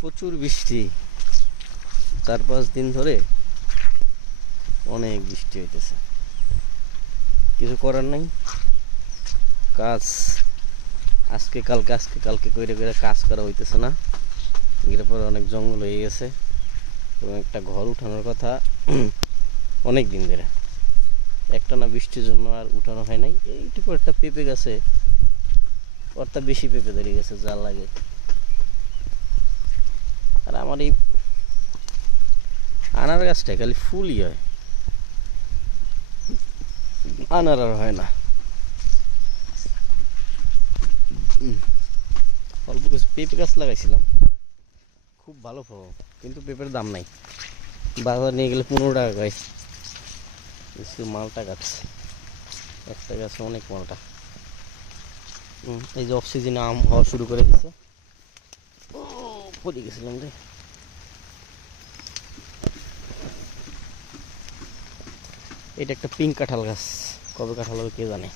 প্রচুর বৃষ্টি, 4-5 দিন ধরে অনেক বৃষ্টি হইতেছে। কিছু করার নাই, কাজ আজকে কালকে কইরে কাজ করা হইতেছে না। এর পরে অনেক জঙ্গল হয়ে গেছে এবং একটা ঘর উঠানোর কথা অনেক দিন ধরে, একটানা বৃষ্টির জন্য আর উঠানো হয় নাই। এইটুকু একটা পেঁপে গাছে অর্থাৎ বেশি পেঁপে ধরে গেছে যা লাগে। আর আমার এই আনার গাছটা খালি ফুলই হয়, আনার আর হয় না। অল্প কিছু পেঁপে গাছ লাগাইছিলাম, খুব ভালো ফলন, কিন্তু পেঁপের দাম নাই। বাজার নিয়ে গেলে 15 টাকা গাছ। মালটা গাছ, একটা গাছে অনেক মালটা। এই যে অফ সিজনে আম হওয়া শুরু করে দিচ্ছে। পড়ে গেছিলাম রে। এটা একটা পিঙ্ক কাঁঠাল গাছ, কবে কাঁঠাল হবে কে জানে।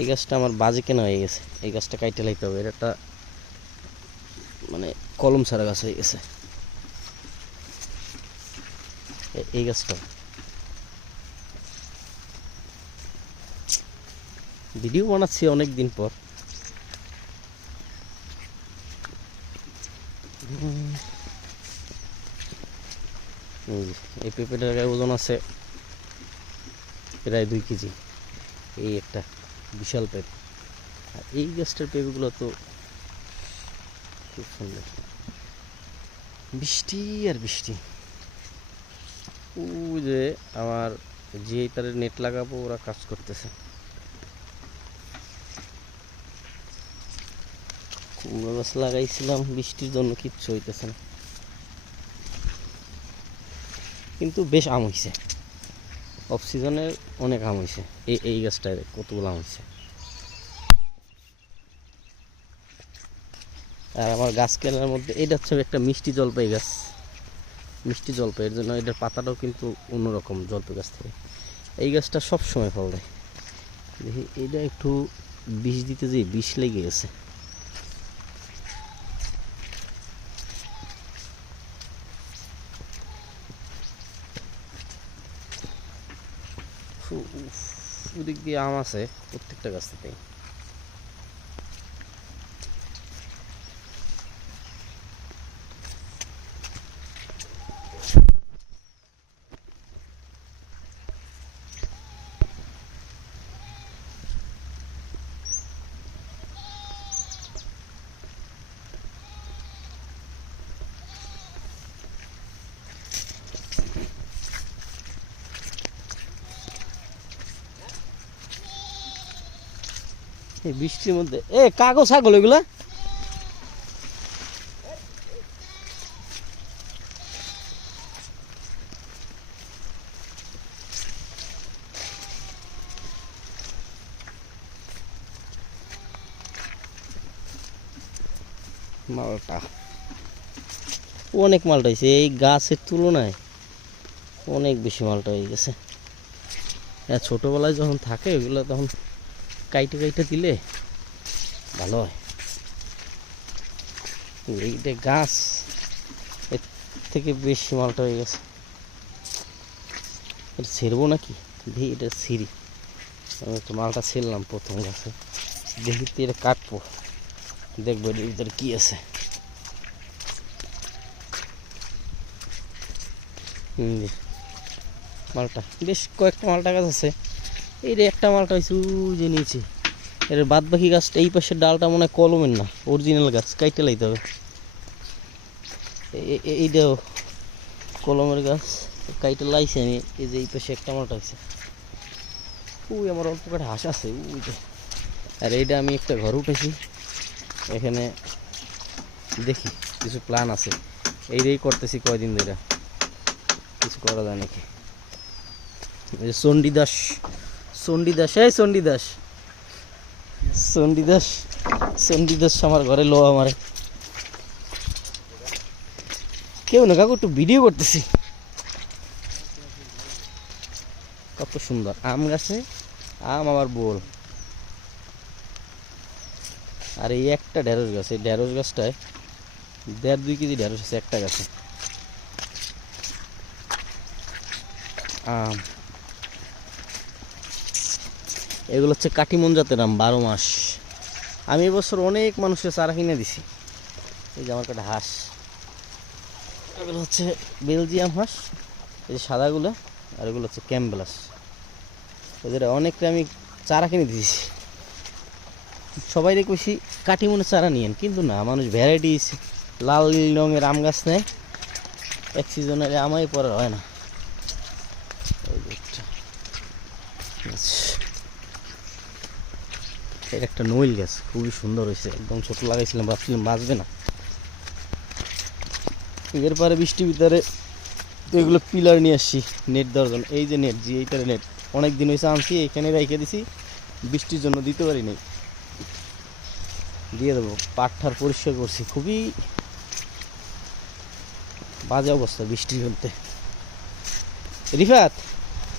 এই গাছটা আমার বাজে কেনা হয়ে গেছে, এই গাছটা কাইটে লাইতে হবে। এটা একটা মানে কলম ছাড়া গাছ হয়ে গেছে এই গাছটা। ভিডিও বানাচ্ছি অনেক দিন পর। এই পেঁপেটার ওজন আছে প্রায় 2 কেজি। এই একটা বিশাল পেঁপে। আর এই গাছটার পেঁপেগুলো তো খুব সুন্দর। বৃষ্টি আর বৃষ্টি। ওই যে আমার যে তার নেট লাগাবো ওরা কাজ করতেছে। কুমড়ো গাছ লাগাইছিলাম, বৃষ্টির জন্য কিচ্ছু হইতেছে না, কিন্তু বেশ আম হয়েছে। অফ সিজনে অনেক আম হয়েছে। এই গাছটায় কতগুলো আম হয়েছে। আর আমার গাছ কেনার মধ্যে এটা হচ্ছে একটা মিষ্টি জলপাই গাছ। মিষ্টি জলপাই, এর জন্য এটার পাতাটাও কিন্তু অন্যরকম জলপাই গাছ থেকে। এই গাছটা সব সময় ফল দেয়। দেখি এটা একটু বিষ দিতে যেয়ে বিষ লেগে গেছে। ওদিক দিয়ে আম আছে প্রত্যেকটা গাছটাতেই। এই বৃষ্টির মধ্যে কাগজ ছাগল এগুলা মালটা অনেক মালটা হয়েছে। এই গাছের তুলনায় অনেক বেশি মালটা হয়ে গেছে। ছোটবেলায় যখন থাকে ওগুলো তখন কাইটে কাইটে দিলে ভালো হয়। এইটা গাছ এর থেকে বেশি মালটা হয়ে গেছে। এটা ছিঁড়বো নাকি দেখি, এটা ছিঁড়ি। আমি একটু মালটা ছিঁড়লাম প্রথম গাছে, দেখি তো এটা কাটবো, দেখবো এটার ভিতরে কি আছে। মালটা বেশ কয়েকটা মালটা গাছ আছে। এই রে একটা মালটা হয়েছে ওই যে নিচে। এর বাদ বাকি গাছটা এই পাশের ডালটা মনে হয় কলমের না, অরিজিনাল গাছ, কাইটে লাইতে হবে। এইটাও কলমের গাছ, কাইটে লাইছে আমি। এই যে এই পাশে একটা মালটা হয়েছে। ওই আমার অল্প কাটা হাঁস আছে ওই যে। আর এইটা আমি একটা ঘর উঠেছি, এখানে দেখি কিছু প্ল্যান আছে। এইটাই করতেছি কয়দিন ধরে, কিছু করা যায় নাকি। এই যে চণ্ডীদাস, চণ্ডীদাস, এই চণ্ডীদাস, চণ্ডীদাস, চণ্ডীদাস আমার ঘরে লো আমারে। কেউ না কাকু, একটু ভিডিও করতেছি। কত সুন্দর আম গাছে আম আবার বল। আর এই একটা ঢেঁড়স গাছ, এই ঢেঁড়স গাছটায় 1.5-2 কেজি ঢেঁড়স আছে একটা গাছে। আম এগুলো হচ্ছে কাটিমন জাতের আম, 12 মাস। আমি এবছর অনেক মানুষের চারা কিনে দিছি। এই যে আমার কাছে হাঁস, এগুলো হচ্ছে বেলজিয়াম হাঁস, এই যে সাদাগুলো, আর এগুলো হচ্ছে ক্যাম্বেলাস। এদের অনেকটা আমি চারা কিনে দিয়েছি। সবাই কইছি কাটিমনের চারা নিয়েন, কিন্তু না, মানুষ ভ্যারাইটিস লাল নীল রঙের আম গাছ নেয়, এক সিজনের আমাই পরে হয় না। এটা একটা নইল গাছ, খুবই সুন্দর হয়েছে, একদম ছোট লাগাইছিলাম, ভাবছিলাম বাঁচবে না। এরপরে বৃষ্টির ভিতরে তো এগুলো পিলার নিয়ে আসছি নেট দেওয়ার জন্য। এই যে নেট, জি এইটার নেট, অনেক দিন হয়েছে আনছি, এখানে রেখে দিছি, বৃষ্টির জন্য দিতে পারি নাই, দিয়ে দেবো। পাটঠার পরিষ্কার করছি, খুবই বাজে অবস্থা বৃষ্টির মধ্যে। রিফাত,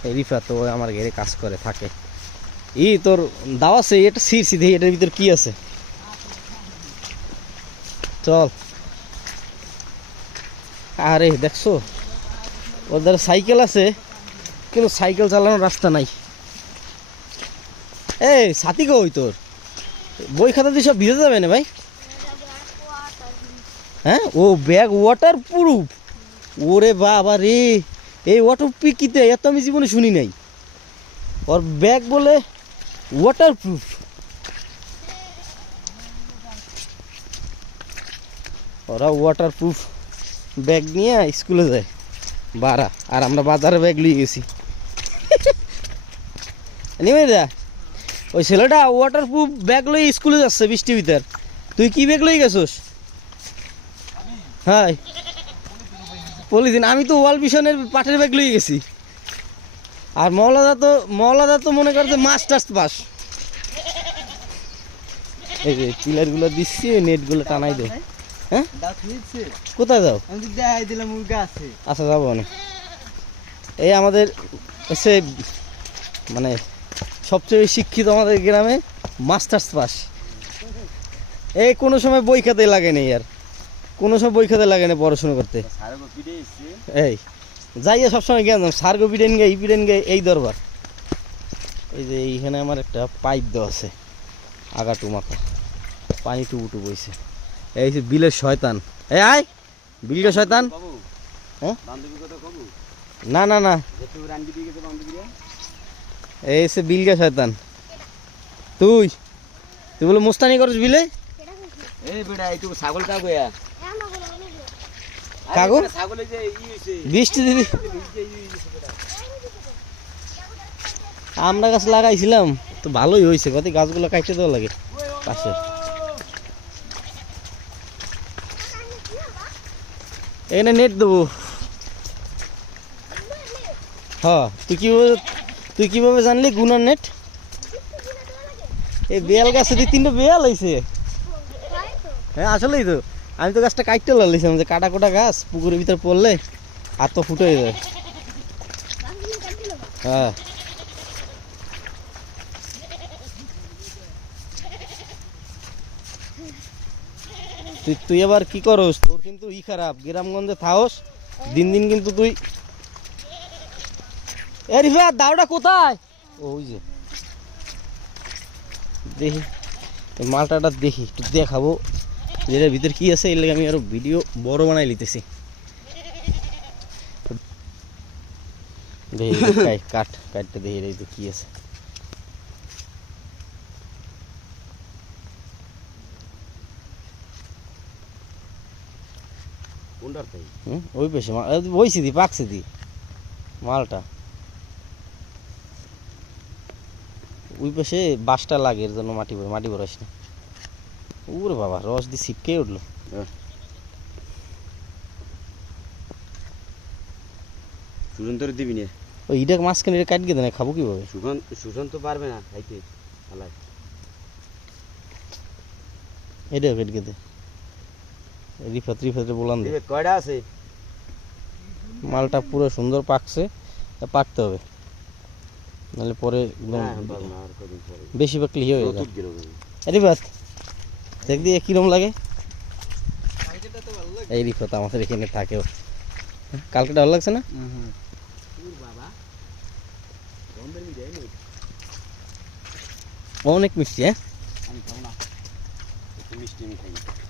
এই রিফাত তো আমার ঘরে কাজ করে থাকে। তোর দাও আছে, এটা ছিঁড়ছি, দেখি এটার ভিতর কি আছে, চল। আরে দেখছো, ওদের সাইকেল আছে, কিন্তু সাইকেল চালানোর রাস্তা নাই। এই সাথী কই তোর? বই খাতা দিয়ে সব ভিজে যাবে না ভাই? হ্যাঁ, ও ব্যাগ ওয়াটার প্রুফ? ওরে বাবা রে, এই ওয়াটার প্রুফ কিতে, এত আমি জীবনে শুনি নাই। ওর ব্যাগ বলে ওয়াটার প্রুফ। ওরা ওয়াটার প্রুফ ব্যাগ নিয়ে স্কুলে যায় বারা, আর আমরা বাজারে ব্যাগ নিয়ে গেছি। নিবে দা, ওই ছেলেটা ওয়াটার প্রুফ ব্যাগ লই স্কুলে যাচ্ছে বৃষ্টির ভিতর। তুই কি ব্যাগ লই গেছিস? হ্যাঁ, পলিথিন। আমি তো ওয়াল বিশনের পাটের ব্যাগ লই গেছি। আর মৌলাদা তো মনে করছে মাস্টার্স পাস। এই যে পিলারগুলো দিচ্ছি, নেটগুলো টানাই দেয়। হ্যাঁ, কোথায় যাও? আচ্ছা, যাবো না। এই আমাদের হচ্ছে মানে সবচেয়ে শিক্ষিত আমাদের গ্রামে, মাস্টার্স পাস। এই কোনো সময় বই খাতে লাগে না, আর কোনো সময় বই খাতে লাগে না পড়াশোনা করতে। এই যাইয়া সবসময় জ্ঞান সার্গো পিডেন গে, ই পিডেন গে, এই দরবার। এই যে এইখানে আমার একটা পাইপ দেওয়া আছে, আগাটু মাথা, পানি টুবু বইছে। এই যে বিলের শয়তান, এই আয় বিলটা শয়তান। হ্যাঁ, না না না, এই সে বিলগা শয়তান। তুই বলে মুস্তানি করছ বিলে? কাগো বৃষ্টি দিদি, আমরা গাছ লাগাইছিলাম তো ভালোই হয়েছে, কত গাছগুলো কাটতে দেওয়া লাগে পাশে। এখানে নেট দেবো। হ্যাঁ, তুই কিভাবে জানলি গুনার নেট? এই বেল গাছে 2-3টা বেল হয়েছে। হ্যাঁ, আসলেই তো, আমি তো গাছটা কাটতে লাগলাম, যে কাটা কোটা গাছ পুকুরের ভিতরে পড়লে আর তো ফুটে যায়। হ্যাঁ, তুই এবার কি করস? তোর কিন্তু খারাপ, গ্রামগঞ্জে থাকস দিন দিন, কিন্তু তুই। এ রিফাত, দাওটা কোথায়? ওই যে দেখি মালটাটা, দেখি একটু দেখাবো যেটার ভিতর কি আছে। এর লাগে আমি আরো ভিডিও বড় বানাই লিতেছি। দেখি কাটতে দেখি এর কি আছে। ওই পেশে বইছি দি, পাকছে দি মালটা, ওই পাশে বাঁশটা লাগে, এর জন্য মাটি ভরাস না। ওরে বাবা, রস দিয়ে ছিটকে উঠলো। সুজন তোর দিবি না? ওই ইটা মাঝখানে এটা কাটকে দেয়, খাবো কিভাবে? সুজন তো পারবে না খাইতে। এটাও কেটে দে, রিফাতে বললাম দে। কয়টা আছে? মালটা পুরো সুন্দর পাকছে, পাকতে হবে, নাহলে পরে একদম বেশি পাকলে হয়ে যাবে। রিফাত, দেখ দিয়ে কিরম লাগে এই রিফত আমাদের এখানে থাকেও কালকেটা ভালো লাগছে না বাবা গন্ধের মিডিয়াই নেই অনেক মিষ্টি হ্যাঁ আমি খাবো না একটু মিষ্টি আমি খাই